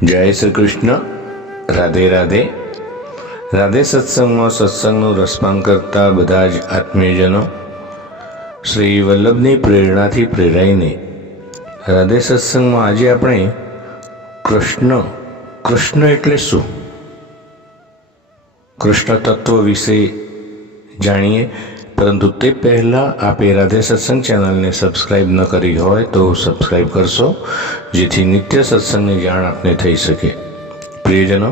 જય શ્રી કૃષ્ણ. રાધે રાધે. રાધે સત્સંગમાં સત્સંગનું રસપાન કરતા બધા જ આત્મીયજનો શ્રી વલ્લભની પ્રેરણાથી પ્રેરાઈને રાધે સત્સંગમાં આજે આપણે કૃષ્ણ એટલે શું, કૃષ્ણ તત્વ વિશે જાણીએ. પરંતુ તે પહેલાં આપે રાધે સત્સંગ ચેનલને સબસ્ક્રાઈબ ન કરી હોય તો સબસ્ક્રાઈબ કરશો, જેથી નિત્ય સત્સંગની જાણ આપને થઈ શકે. પ્રિયજનો,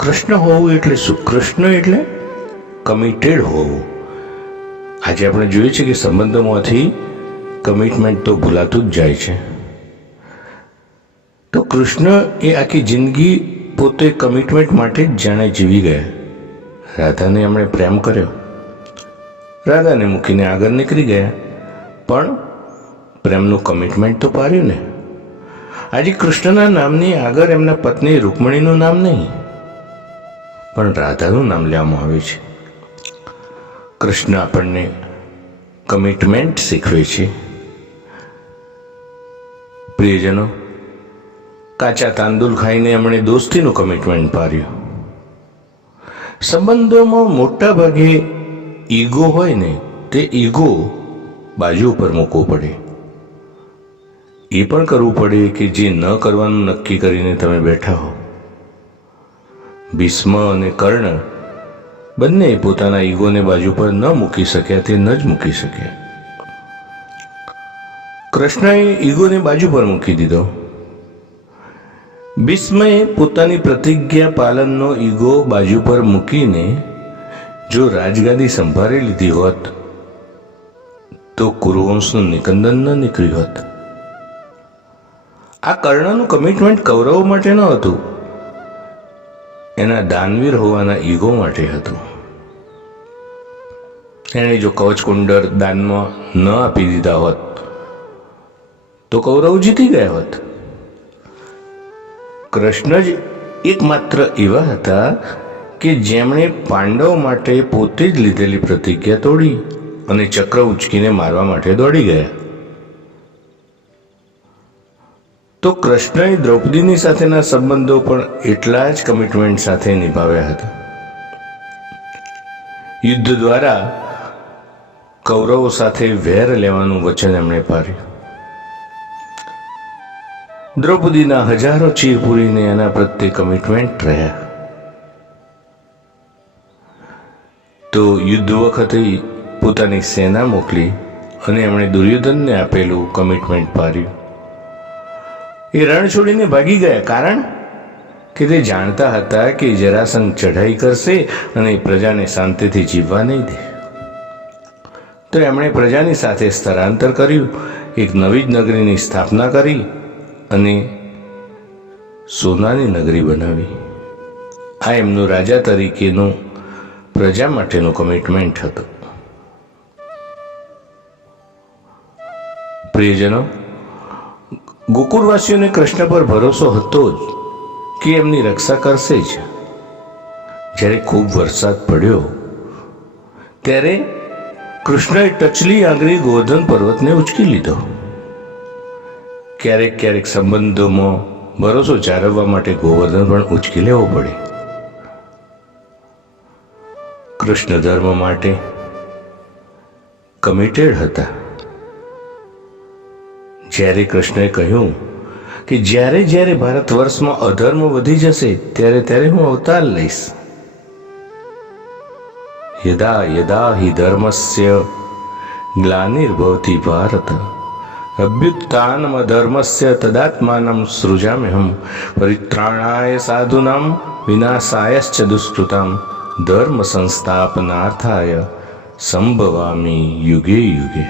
કૃષ્ણ હોવું એટલે શું? કૃષ્ણ એટલે કમિટેડ હોવું. આજે આપણે જોઈએ છીએ કે સંબંધોમાંથી કમિટમેન્ટ તો ભૂલાતું જ જાય છે. તો કૃષ્ણ એ આખી જિંદગી પોતે કમિટમેન્ટ માટે જ જાણે જીવી ગયા. રાધાને એમણે પ્રેમ કર્યો, રાધાને મૂકીને આગળ નીકળી ગયા, પણ પ્રેમનું કમિટમેન્ટ તો પાર્યું ને. આજે કૃષ્ણના નામની આગળ એમના પત્ની રૂકમણીનું નામ નહીં, પણ રાધાનું નામ લેવામાં આવે છે. કૃષ્ણ આપણને કમિટમેન્ટ શીખવે છે. પ્રિયજનો, કાચા તાંદુલ ખાઈને એમણે દોસ્તીનું કમિટમેન્ટ પાર્યું. સંબંધોમાં મોટા ભાગે ઈગો હોય ને, તે ઈગો બાજુ ઉપર મૂકવો પડે. એ પણ કરવું પડે કે જે ન કરવાનું નક્કી કરીને તમે બેઠા હો. ભીષ્મ અને કર્ણ બંને પોતાના ઈગોને બાજુ પર ન મૂકી શક્યા, તે ન જ મૂકી શક્યા. કૃષ્ણએ ઈગોને બાજુ પર મૂકી દીધો. ભીષ્મએ પોતાની પ્રતિજ્ઞા પાલનનો ઈગો બાજુ પર મૂકીને જો રાજગાદી સંભાળી લીધી હોત તો કુરુવંશનું નિકંદન ન નીકળ્યું હોત. આ કર્ણનું કમિટમેન્ટ કૌરવો માટે ન હતું, એના દાનવીર હોવાના ઈગો માટે હતું. એણે જો કવચ કુંડળ દાનમાં ન આપી દીધા હોત તો કૌરવ જીતી ગયા હોત. કૃષ્ણ જ એકમાત્ર એવા હતા કે જેમણે પાંડવ માટે પોતે જ લીધેલી પ્રતિજ્ઞા તોડી અને ચક્ર ઉચકીને મારવા માટે દોડી ગયા. તો કૃષ્ણએ દ્રૌપદીની સાથેના સંબંધો પણ એટલા જ કમિટમેન્ટ સાથે નિભાવ્યા હતા. યુદ્ધ દ્વારા કૌરવો સાથે વેર લેવાનું વચન એમણે પાડ્યું. દ્રૌપદીના હજારો ચીર પૂરીને એના પ્રત્યે કમિટમેન્ટ રહ્યા. તો યુદ્ધ વખતે પોતાની સેના મોકલી અને એમણે દુર્યોધનને આપેલું કમિટમેન્ટ પાડ્યું. એ રણ છોડીને ભાગી ગયા, કારણ કે તે જાણતા હતા કે જરાસંઘ ચઢાઈ કરશે અને પ્રજાને શાંતિથી જીવવા નહીં દે. તો એમણે પ્રજાની સાથે સ્થળાંતર કર્યું, એક નવી જ નગરીની સ્થાપના કરી અને સોનાની નગરી બનાવી. આ એમનું રાજા તરીકેનું પ્રજા માટેનું કમિટમેન્ટ હતું. પ્રિયજનો, ગોકુળવાસીઓને કૃષ્ણ પર ભરોસો હતો જ કે એમની રક્ષા કરશે જ. જ્યારે ખૂબ વરસાદ પડ્યો ત્યારે કૃષ્ણએ ટચલી આંગળી ગોવર્ધન પર્વતને ઉચકી લીધો. ક્યારેક ક્યારેક સંબંધોમાં ભરોસો જાળવવા માટે ગોવર્ધન પણ ઉચકી લેવો પડે. કૃષ્ણ ધર્મ માટે કમિટેડ હતા. જ્યારે કૃષ્ણએ કહ્યું કે જ્યારે જ્યારે ભારત વર્ષમાં અધર્મ વધી જશે ત્યારે ત્યારે હું અવતાર લઈશ. યદા યદા હિ ધર્મસ્ય ગ્લાનિર્ભવતિ ભારત અભ્યુત્થાનમ અધર્મસ્ય તદાત્માનમ સૃજામ્યહમ પરિત્રાણાય સાધુનામ વિનાશાયશ્ચ દુષ્કૃતામ ધર્મ સંસ્થાપનાર્થાય સંભવામિ યુગે યુગે.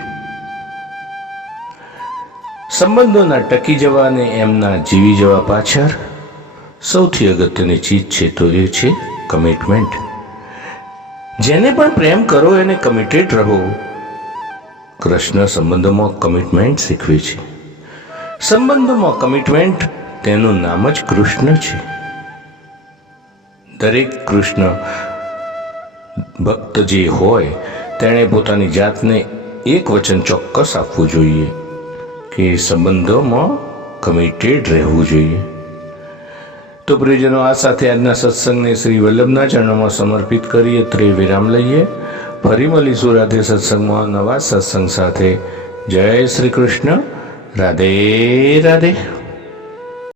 સંબંધોના ટકી જવા અને એમના જીવી જવા પાછળ સૌથી અગત્યની ચીજ છે તો એ છે કમિટમેન્ટ. જેને પણ પ્રેમ કરો એને કમિટેડ રહો. કૃષ્ણ સંબંધોમાં કમિટમેન્ટ શીખવે છે. સંબંધોમાં કમિટમેન્ટ, તેનું નામ જ કૃષ્ણ છે. દરેક કૃષ્ણ ભક્ત જે હોય તેણે પોતાની જાતને એક વચન ચોક્કસ આપવું જોઈએ કે સંબંધોમાં કમિટેડ રહેવું જોઈએ. તો પ્રિયજનો, આ સાથે આજના સત્સંગને શ્રી વલ્લભના ચરણોમાં સમર્પિત કરી અત્રે વિરામ લઈએ. ફરી મળીશું રાધે સત્સંગમાં નવા સત્સંગ સાથે. જય શ્રી કૃષ્ણ. રાધે રાધે.